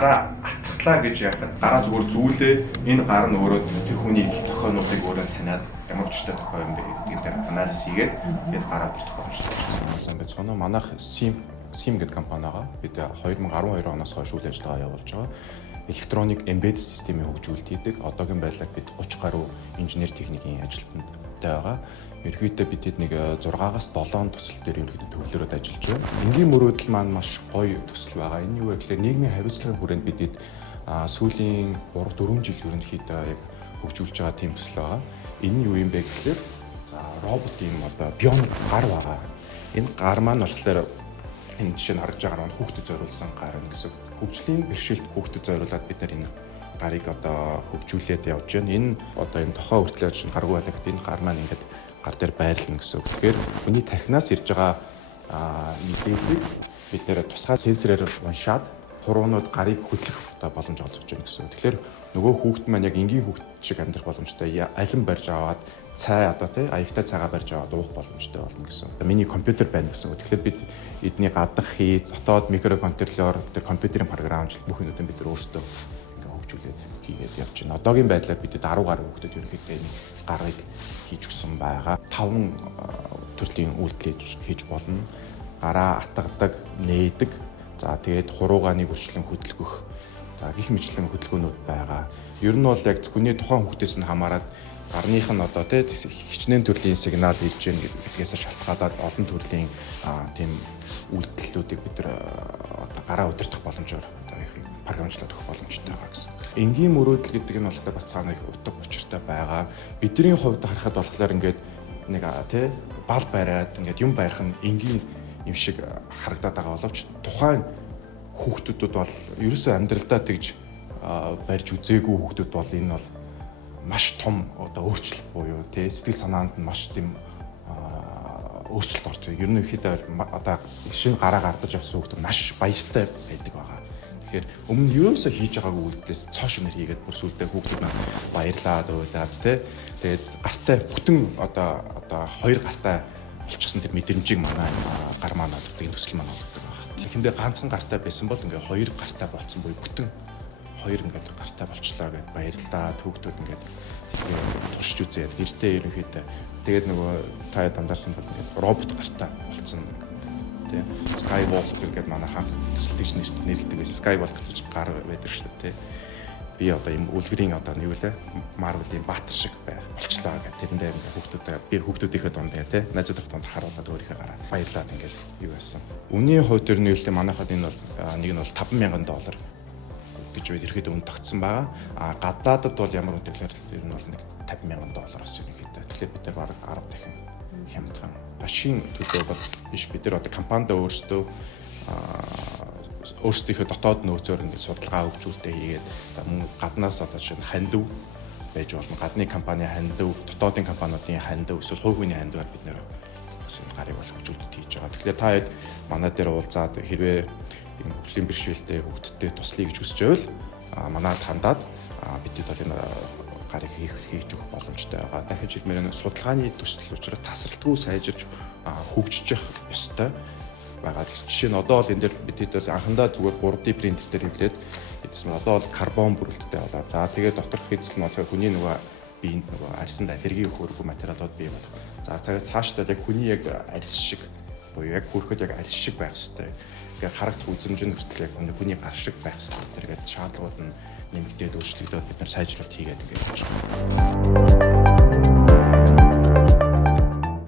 гараа атгатлаа гэж яхад гараа зүгээр зүүлээ энэ гар нь өөрөө тэр хүний тохионуудыг өөрөө таниад ямар ч та тохио юм бэ гэдгийг анализ хийгээд тэгээд гараа бүрдэх боломжтой. Ингээд соно манайх SIM гэдэг компани байгаа. Бид 2012 оноос хойш үйл ажиллагаа явуулж байгаа. Электроник embedded системийн хөгжүүлэлт хийдэг. Одоогийн байдлаар бид 30 гаруй инженер техникийн ажилтнтай байгаа. Ерөнхийдөө бид нэг 6-аас 7 төсөл дээр ерөнхийдөө төвлөрөөд ажиллаж байна. Энгийн мөрөөдөл маань маш гоё төсөл байгаа. Энэ юу вэ гэхээр нийгмийн хариуцлагын хүрээнд бид сүүлийн 3-4 жил ерөнхийдөө яг хөгжүүлж байгаа тийм төсөл байгаа. Энэ юу юм бэ гэхээр робот юм бионик гар байгаа. Энэ гар маань болохоор энэ жишээ нь харж байгаа нь хүүхдэд зориулсан гар гэсэн. Хөгжлийн бэрхшээлд хүүхдэд зориулаад бид нар энэ гарыг хөгжүүлээд явж байна. Энэ энэ тохоо хүртэл чинь гаргүй байлаа гэдэг энэ гар маань ингээд гар дээр байрлана гэсэн. Тэгэхээр хүний тархинаас ирж байгаа мэдээллийг бид нэр тусгай сенсороор уншаад хуруунууд гарыг хөдлөх боломж олгож байна гэсэн. Тэгэхээр нөгөө хүүхэд маань яг энгийн хүүхэд шиг амьдрах боломжтой. Алин барьж аваад цай аягтай цагаа барьж аваад уух боломжтой болно гэсэн. Миний компьютер байна гэсэн. Тэгэхээр бид эдний гадах дотоод микроконтроллер, компьютерийн програмчлал бүх юмудыг бид өөрсдөө хөгжүүлээд хийгээд явж байна. Одоогийн байдлаар бид 10 гаруй хүүхдэд ерөнхийдөө энэ гарыг хийж өгсөн байгаа. 5 төрлийн үйлдэл хийж болно. Гараа атгадаг, нээдэг. За тэгээд хуруугааныг үрчлэн хөдөлгөх. За гих мэтлэн хөдөлгөөнүүд байгаа. Ер нь бол яг хүний тухайн хүүхдээс нь хамаарат гарных нь хичнээн төрлийн сигнал хийж гэн гэдгээс шалтгаалаад олон төрлийн тийм үйлдэлүүдийг бид нар гараа удирдах боломжоор их програмчлаад өгөх боломжтой байгаа гэсэн. Энгийн мөрөөдөл гэдэг нь болохоор бас цаана их утга учиртай байгаа. Бидний хувьд харахад болохоор ингээд нэг бал бариад ингээд юм барих нь энгийн юм шиг харагдаад байгаа боловч тухайн хүүхдүүдэд бол ерөөсөө амьдралдаа тэгж барьж үзээгүй хүүхдүүд бол энэ бол маш том өөрчлөлт буюу сэтгэл санаанд нь маш тийм өөрчлөлт орж байгаа. Ер нь ихэд шинэ гараа гардаж авсан хүүхдүүд маш баяртай байдаг байгаа. Тэгэхээр өмнө ерөөсөө хийж байгаагүй үйлдэлээс цоо шинээр хийгээд бүр сүлдээ хүүхдүүд маань баярлаад уйлаад тэгээд гартай бүтэн хоёр гартай болчихсон тэр мэдрэмжийг манай гар маань олгодог, энэ төсөл маань олгодог байна. Тэгэхдээ ганцхан гартай байсан бол ингээ хоёр гартай болсон буюу бүтэн хоёр ингээд гартай болчлаа гэд баярлалаа. Хүүхдүүд ингээд туршиж үзээд гэртээ ерөнхийдөө тэгээд нөгөө та анзаарсан бол ингээд робот гартай болсон. Тэ Skywalker гэдэг манай хаан төсөлтөж нэрлэдэг байсан. Skywalker гэж гар байдаг шүү дээ. Би ийм үлгэрийн юу вэ? Marvel-ийн баатар шиг болчлаа гэх тэрэндээ хүүхдүүдийнхээ дунд найзуудын дунд харуулад өөрийнхөө гараа баярлаад ингээд юу байсан. Үнийн хувьд ер нь үлдээ манайхад энэ бол нэг нь бол $5,000 гэж ерөөхдөө үн тогтсон байгаа. Гадаадад бол ямар үнэтэй гэхээр ер нь бол нэг $50,000 ерөөхдөө. Тэгэхээр бид нар бараг 10 дахин хямдхан. Ашигын төлөө бол биш, бид нар компанидаа өөрсдийнхөө дотоод нөөцөөр ингээд судалгаа хөгжүүлэлтээ хийгээд мөн гаднаас жишээ нь хандив байж болно. Гадны компани хандив, дотоодын компаниудын хандив, эсвэл хувь хүний хандиваар бид нэр бас энэ гарыг бол хөгжүүлэлт хийж байгаа. Тэгэхээр та хэд манай дээр уулзаад хэрвээ энэ хөгжлийн бэрхшээлтэй хүүхдтэй туслая гэж хүсэж байвал манайд хандаад бидэд бол энэ гарыг хийж өгөх боломжтой байгаа. Дахиж хэлмээр энэ судалгааны төсөл учраас тасралтгүй сайжирч хөгжиж явах ёстой байгаа. Жишээ нь одоо бол энэ дээр бидэд бол анхандаа зүгээр 3D принтер дээр хэвлээд эдгээр одоо бол карбон бүрэлдэхтэй болоо. За тэгээд доторх хэзэл нь болохоор хүний нөгөө биеинд нөгөө арьсанд аллерги өгөхөргүй материалууд бий болох. За тэгээд цаашдаа яг хүний яг арьс шиг буюу яг хүрхэд яг арьс шиг байх хэрэгтэй. Тэгээд харагдах үзмжийн хүртэл яг хүний гар шиг байх хэрэгтэй. Тэгээд шаардлагууд нь нэмэгдээд өөрчлөгдөөд бид нар сайжруулалт хийгээд ингээд явж байгаа.